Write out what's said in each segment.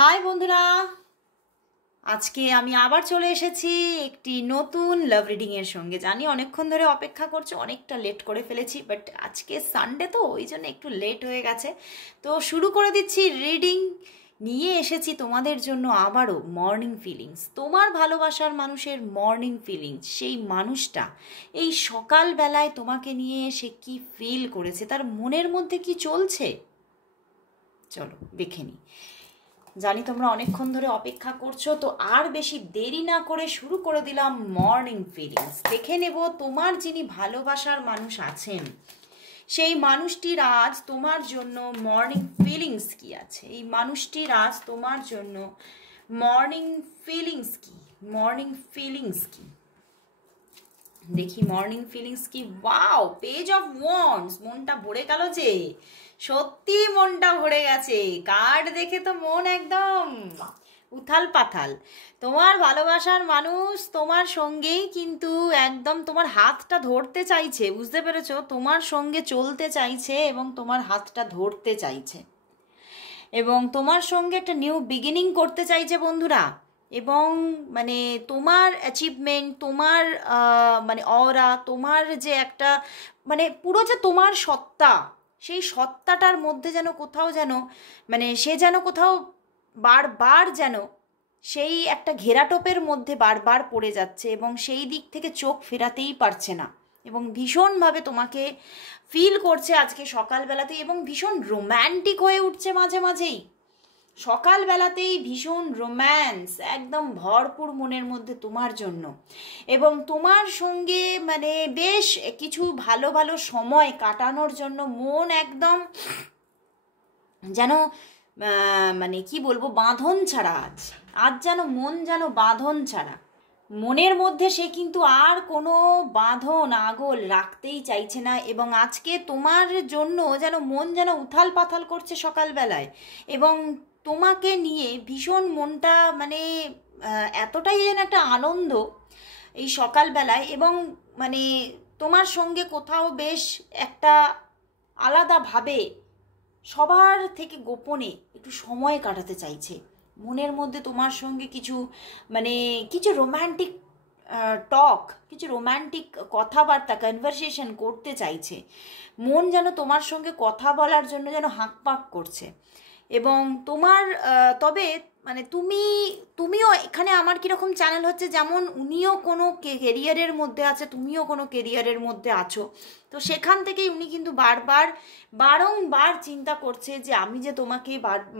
High বন্ধুরা, আজকে আমি আবার চলে এসেছি একটি নতুন লাভ রিডিং এর সঙ্গে। জানি অনেকক্ষণ ধরে অপেক্ষা করছো, অনেকটা লেট করে ফেলেছি, বাট আজকে সানডে তো ওই জন্য একটু লেট হয়ে গেছে। তো শুরু করে দিচ্ছি রিডিং। নিয়ে এসেছি তোমাদের জন্য আবারও মর্নিং ফিলিংস, তোমার ভালোবাসার মানুষের মর্নিং ফিলিংস। সেই মানুষটা এই সকালবেলায় তোমাকে নিয়ে সে কি ফিল করেছে, তার মনের মধ্যে কি চলছে, চলো দেখে নিই। জানি তোমরা অনেকক্ষণ ধরে অপেক্ষা করছো, তো আর বেশি দেরি না করে শুরু করে দিলাম মর্নিং ফিলিংস। দেখে নেব তোমার যিনি ভালোবাসার মানুষ আছেন, সেই মানুষটির আজ তোমার জন্য মর্নিং ফিলিংস কি আছে। এই মানুষটির আজ তোমার জন্য মর্নিং ফিলিংস কি, মর্নিং ফিলিংস কি দেখি। মর্নিং ফিলিংস কি? Wow, page of wands. মনটা ভরে গেল যে, সত্যি মনটা ভরে গেছে। কার্ড দেখে তো মন একদম উথাল পাথাল। তোমার ভালোবাসার মানুষ তোমার সঙ্গেই কিন্তু একদম তোমার হাতটা ধরতে চাইছে, বুঝতে পেরেছো? তোমার সঙ্গে চলতে চাইছে এবং তোমার হাতটা ধরতে চাইছে এবং তোমার সঙ্গে একটা নিউ বিগিনিং করতে চাইছে বন্ধুরা। এবং মানে তোমার অ্যাচিভমেন্ট, তোমার মানে অরা, তোমার যে একটা মানে পুরো যে তোমার সত্তা, সেই সত্তাটার মধ্যে যেন কোথাও যেন মানে সে যেন কোথাও বারবার যেন সেই একটা ঘেরাটোপের মধ্যে বারবার পড়ে যাচ্ছে এবং সেই দিক থেকে চোখ ফেরাতেই পারছে না এবং ভীষণভাবে তোমাকে ফিল করছে আজকে সকালবেলাতেই এবং ভীষণ রোম্যান্টিক হয়ে উঠছে মাঝে মাঝেই। সকালবেলাতেই ভীষণ রোম্যান্স একদম ভরপুর মনের মধ্যে তোমার জন্য এবং তোমার সঙ্গে মানে বেশ কিছু ভালো ভালো সময় কাটানোর জন্য মন একদম যেন মানে কি বলবো, বাঁধন ছাড়া। আজ আজ যেন মন যেন বাঁধন ছাড়া। মনের মধ্যে সে কিন্তু আর কোনো বাঁধন আগল রাখতেই চাইছে না এবং আজকে তোমার জন্য যেন মন যেন উথাল পাথাল করছে সকালবেলায় এবং তোমাকে নিয়ে ভীষণ মনটা মানে এতটাই যেন একটা আনন্দ এই সকালবেলায় এবং মানে তোমার সঙ্গে কোথাও বেশ একটা আলাদাভাবে সবার থেকে গোপনে একটু সময় কাটাতে চাইছে। মনের মধ্যে তোমার সঙ্গে কিছু মানে কিছু রোম্যান্টিক টক, কিছু রোম্যান্টিক কথাবার্তা, কনভারসেশন করতে চাইছে। মন যেন তোমার সঙ্গে কথা বলার জন্য যেন হাঁকপাক করছে এবং তোমার তবে মানে তুমিও এখানে আমার কীরকম চ্যানেল হচ্ছে, যেমন উনিও কোনো কেরিয়ারের মধ্যে আছে, তুমিও কোনো কেরিয়ারের মধ্যে আছো, তো সেখান থেকেই উনি কিন্তু বারংবার চিন্তা করছে যে আমি যে তোমাকে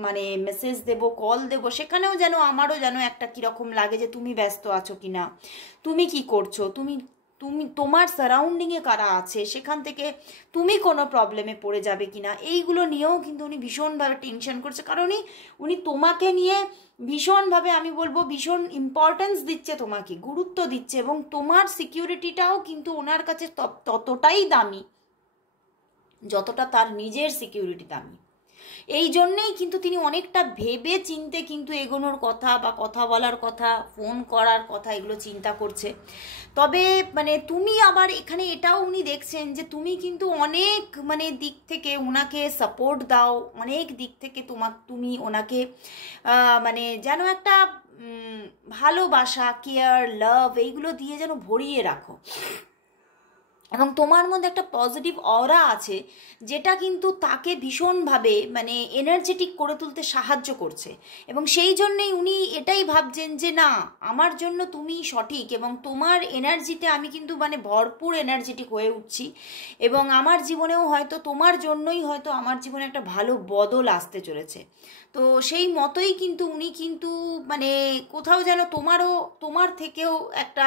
মানে মেসেজ দেব, কল দেব, সেখানেও যেন আমারও যেন একটা কীরকম লাগে যে তুমি ব্যস্ত আছো কি না, তুমি কি করছো, তুমি তুমি তোমার সারাউন্ডিংয়ে কারা আছে, সেখান থেকে তুমি কোনো প্রবলেমে পড়ে যাবে কি না, এইগুলো নিয়েও কিন্তু উনি ভীষণভাবে টেনশন করছে। কারণ উনি তোমাকে নিয়ে ভীষণভাবে আমি বলবো ভীষণ ইম্পর্টেন্স দিচ্ছে, তোমাকে গুরুত্ব দিচ্ছে এবং তোমার সিকিউরিটিটাও কিন্তু ওনার কাছে ততটাই দামি যতটা তার নিজের সিকিউরিটি দামি। এই জন্যেই কিন্তু তিনি অনেকটা ভেবে চিনতে কিন্তু এগোনোর কথা বা কথা বলার কথা, ফোন করার কথা এগুলো চিন্তা করছে। তবে মানে তুমি আবার এখানে এটাও উনি দেখছেন যে তুমি কিন্তু অনেক মানে দিক থেকে ওনাকে সাপোর্ট দাও, অনেক দিক থেকে তুমি ওনাকে মানে যেন একটা ভালোবাসা, কেয়ার, লাভ এইগুলো দিয়ে যেন ভরিয়ে রাখো এবং তোমার মধ্যে একটা পজিটিভ অরা আছে যেটা কিন্তু তাকে ভীষণভাবে মানে এনার্জেটিক করে তুলতে সাহায্য করছে এবং সেই জন্যেই উনি এটাই ভাবছেন যে না, আমার জন্য তুমি সঠিক এবং তোমার এনার্জিতে আমি কিন্তু মানে ভরপুর এনার্জেটিক হয়ে উঠছি এবং আমার জীবনেও হয়তো তোমার জন্যই হয়তো আমার জীবনে একটা ভালো বদল আসতে চলেছে। তো সেই মতোই কিন্তু উনি কিন্তু মানে কোথাও যেন তোমার থেকেও একটা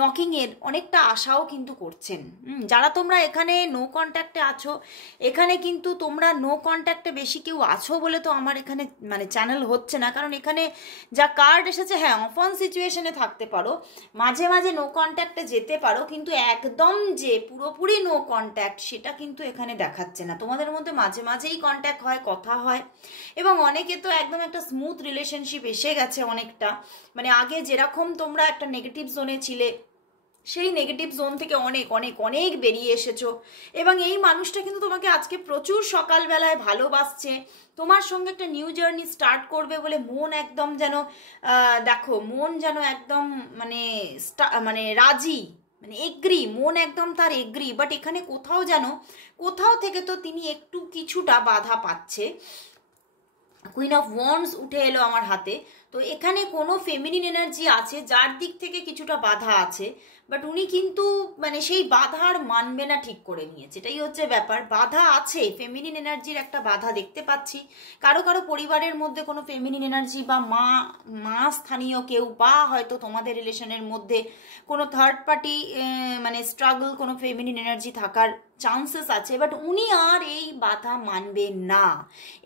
নকিংয়ের অনেকটা আশাও কিন্তু করছেন। যারা তোমরা এখানে নো কন্ট্যাক্টে আছো, এখানে কিন্তু তোমরা নো কন্ট্যাক্টে বেশি কেউ আছো বলে তো আমার এখানে মানে চ্যানেল হচ্ছে না, কারণ এখানে যা কার্ড এসেছে, হ্যাঁ অফ অন সিচুয়েশনে থাকতে পারো, মাঝে মাঝে নো কন্ট্যাক্টে যেতে পারো, কিন্তু একদম যে পুরোপুরি নো কন্ট্যাক্ট সেটা কিন্তু এখানে দেখাচ্ছে না। তোমাদের মধ্যে মাঝে মাঝেই কন্ট্যাক্ট হয়, কথা হয় এবং অনেকে তো একদম একটা স্মুথ রিলেশনশিপ এসে গেছে অনেকটা, মানে আগে যেরকম তোমরা একটা নেগেটিভ জোনে ছিলে সেই নেগেটিভ জোন থেকে অনেক অনেক অনেক বেরিয়ে এসেছো। এবং এই মানুষটা কিন্তু তোমাকে আজকে প্রচুর সকালবেলায় ভালোবাসছে, তোমার সঙ্গে একটা নিউ জার্নি স্টার্ট করবে বলে মন একদম যেন দেখো মন যেন একদম মানে মানে রাজি, মানে এগ্রি, মন একদম তার এগ্রি। বাট এখানে কোথাও যেন কোথাও থেকে তো তিনি একটু কিছুটা বাধা পাচ্ছে। কুইন অফ ওয়ান্ডস উঠে এলো আমার হাতে। তো এখানে কোনো ফেমিনিন এনার্জি আছে যার দিক থেকে কিছুটা বাধা আছে, বাট উনি কিন্তু মানে সেই বাধার মানবে না ঠিক করে নিয়েছে, এটাই হচ্ছে ব্যাপার। বাধা আছে, ফেমিনিন এনার্জির একটা বাধা দেখতে পাচ্ছি। কারো কারো পরিবারের মধ্যে কোনো ফেমিনিন এনার্জি বা মা মা স্থানীয় কেউ, বা হয়তো তোমাদের রিলেশনের মধ্যে কোনো থার্ড পার্টি মানে স্ট্রাগল, কোনো ফেমিনিন এনার্জি থাকার চান্সেস আছে। বাট উনি আর এই বাধা মানবেন না,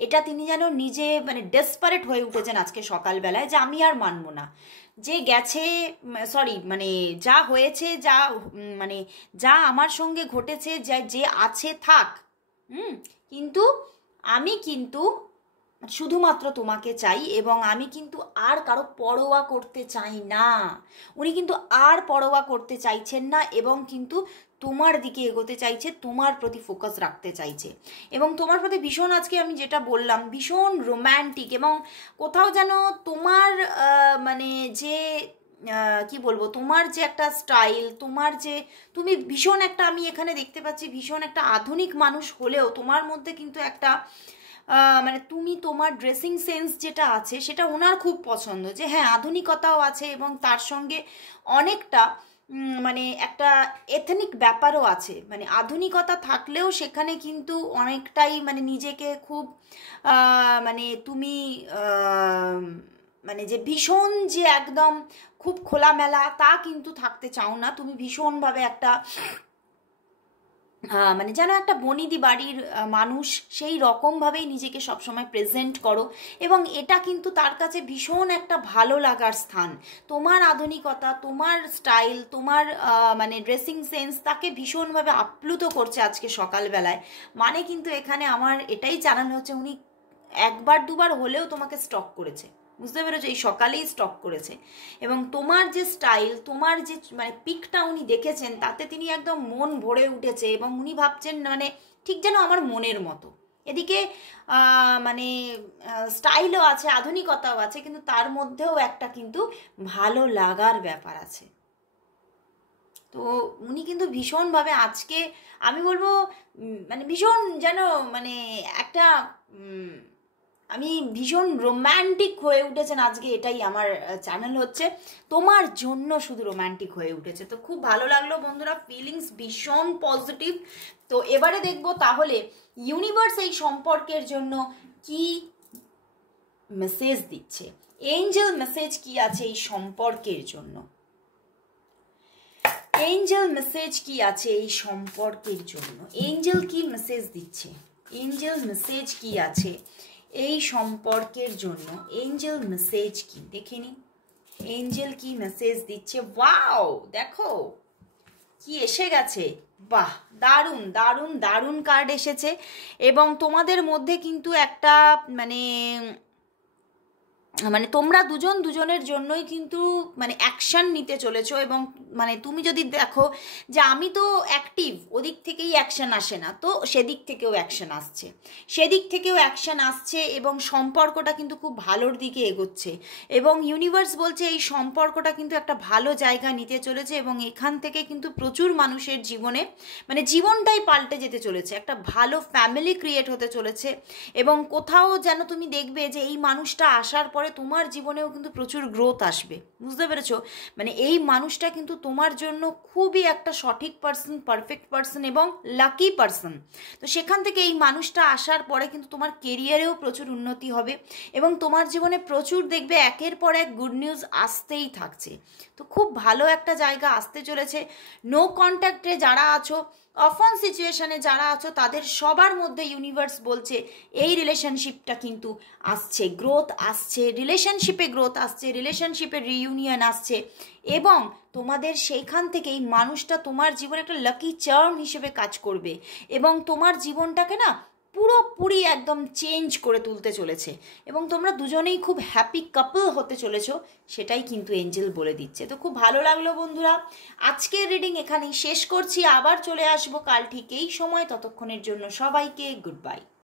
এটা তিনি যেন নিজে মানে ডেসপারেট হয়ে উঠেছেন আজকে সকালবেলায় যে আমি আর মানবো না, যে গেছে সরি মানে যা হয়েছে, যা মানে যা আমার সঙ্গে ঘটেছে, যা যে আছে থাক, কিন্তু আমি কিন্তু শুধুমাত্র তোমাকে চাই এবং আমি কিন্তু আর কারো পরোয়া করতে চাই না। উনি কিন্তু আর পরোয়া করতে চাইছেন না এবং কিন্তু তোমার দিকে এগোতে চাইছে, তোমার প্রতি ফোকাস রাখতে চাইছে। এবং তোমার প্রতি ভীষণ আজকে আমি যেটা বললাম ভীষণ রোম্যান্টিক, এবং কোথাও যেন তোমার মানে যে কি বলবো, তোমার যে একটা স্টাইল, তোমার যে তুমি ভীষণ একটা, আমি এখানে দেখতে পাচ্ছি ভীষণ একটা আধুনিক মানুষ হলেও তোমার মধ্যে কিন্তু একটা মানে তুমি তোমার ড্রেসিং সেন্স যেটা আছে সেটা ওনার খুব পছন্দ, যে হ্যাঁ আধুনিকতাও আছে এবং তার সঙ্গে অনেকটা মানে একটা এথনিক ব্যাপারও আছে। মানে আধুনিকতা থাকলেও সেখানে কিন্তু অনেকটাই মানে নিজেকে খুব মানে তুমি মানে যে ভীষণ যে একদম খুব খোলামেলা তা কিন্তু থাকতে চাও না, তুমি ভীষণভাবে একটা মানে যেন একটা বনিদি বাড়ির মানুষ সেই রকমভাবেই নিজেকে সবসময় প্রেজেন্ট করো। এবং এটা কিন্তু তার কাছে ভীষণ একটা ভালো লাগার স্থান। তোমার আধুনিকতা, তোমার স্টাইল, তোমার মানে ড্রেসিং সেন্স তাকে ভীষণভাবে আপ্লুত করছে আজকে সকালবেলায়। মানে কিন্তু এখানে আমার এটাই জানানো হচ্ছে উনি একবার দুবার হলেও তোমাকে স্টক করেছে, বুঝতে পেরেছো, এই সকালেই স্টক করেছে। এবং তোমার যে স্টাইল, তোমার যে মানে পিকটা উনি দেখেছেন তাতে তিনি একদম মন ভরে উঠেছে এবং উনি ভাবছেন মানে ঠিক যেন আমার মনের মতো। এদিকে মানে স্টাইলও আছে, আধুনিকতাও আছে, কিন্তু তার মধ্যেও একটা কিন্তু ভালো লাগার ব্যাপার আছে। তো উনি কিন্তু ভীষণভাবে আজকে আমি বলবো মানে ভীষণ যেন মানে একটা আমি ভীষণ রোম্যান্টিক হয়ে উঠেছেন আজকে, এটাই আমার চ্যানেল হচ্ছে তোমার জন্য শুধু রোম্যান্টিক হয়ে উঠেছে। তো খুব ভালো লাগলো বন্ধুরা, ফিলিংস ভীষণ পজিটিভ। তো এবারে দেখবো তাহলে ইউনিভার্স এই সম্পর্কের জন্য কি মেসেজ দিচ্ছে, এঞ্জেল মেসেজ কি আছে এই সম্পর্কের জন্য, এঞ্জেল মেসেজ কি আছে এই সম্পর্কের জন্য, এঞ্জেল কি মেসেজ দিচ্ছে, এঞ্জেল মেসেজ কি আছে এই সম্পর্কের জন্য, এঞ্জেল মেসেজ কি দেখে নি, এঞ্জেল কি মেসেজ দিচ্ছে। ওয়াও দেখো কি এসে গেছে, বাহ দারুণ দারুণ দারুণ কার্ড এসেছে। এবং তোমাদের মধ্যে কিন্তু একটা মানে মানে তোমরা দুজন দুজনের জন্যই কিন্তু মানে অ্যাকশন নিতে চলেছো। এবং মানে তুমি যদি দেখো যে আমি তো অ্যাক্টিভ, ওদিক থেকেই অ্যাকশন আসে না, তো সেদিক থেকেও অ্যাকশন আসছে, সেদিক থেকেও অ্যাকশন আসছে এবং সম্পর্কটা কিন্তু খুব ভালোর দিকে এগোচ্ছে। এবং ইউনিভার্স বলছে এই সম্পর্কটা কিন্তু একটা ভালো জায়গা নিতে চলেছে এবং এখান থেকে কিন্তু প্রচুর মানুষের জীবনে মানে জীবনটাই পাল্টে যেতে চলেছে, একটা ভালো ফ্যামিলি ক্রিয়েট হতে চলেছে। এবং কোথাও যেন তুমি দেখবে যে এই মানুষটা আসার পরে তোমার জীবনেও কিন্তু প্রচুর গ্রোথ আসবে, বুঝতে পেরেছো। মানে এই মানুষটা কিন্তু তোমার জন্য খুবই একটা সঠিক পার্সন, পারফেক্ট পার্সন এবং লাকি পার্সন। তো সেখান থেকে এই মানুষটা আসার পরে কিন্তু তোমার কেরিয়ারেও প্রচুর উন্নতি হবে এবং তোমার জীবনে প্রচুর দেখবে একের পর এক গুড নিউজ আসতেই থাকছে। তো খুব ভালো একটা জায়গা আসতে চলেছে। নো কন্ট্যাক্টে যারা আছো, অফন সিচুয়েশনে যারা আছো, তাদের সবার মধ্যে ইউনিভার্স বলছে এই রিলেশনশিপটা কিন্তু আসছে, গ্রোথ আসছে, রিলেশনশিপে গ্রোথ আসছে, রিলেশনশিপের রিইউনিয়ন আসছে। এবং তোমাদের সেইখান থেকে এই মানুষটা তোমার জীবনে একটা লাকি চার্ম হিসেবে কাজ করবে এবং তোমার জীবনটাকে না পুরোপুরি একদম চেঞ্জ করে তুলতে চলেছে এবং তোমরা দুজনেই খুব হ্যাপি কাপল হতে চলেছো, সেটাই কিন্তু এঞ্জেল বলে দিচ্ছে। তো খুব ভালো লাগলো বন্ধুরা, আজকের রিডিং এখানেই শেষ করছি, আবার চলে আসবো কাল ঠিক এই সময়। ততক্ষণের জন্য সবাইকে গুড বাই।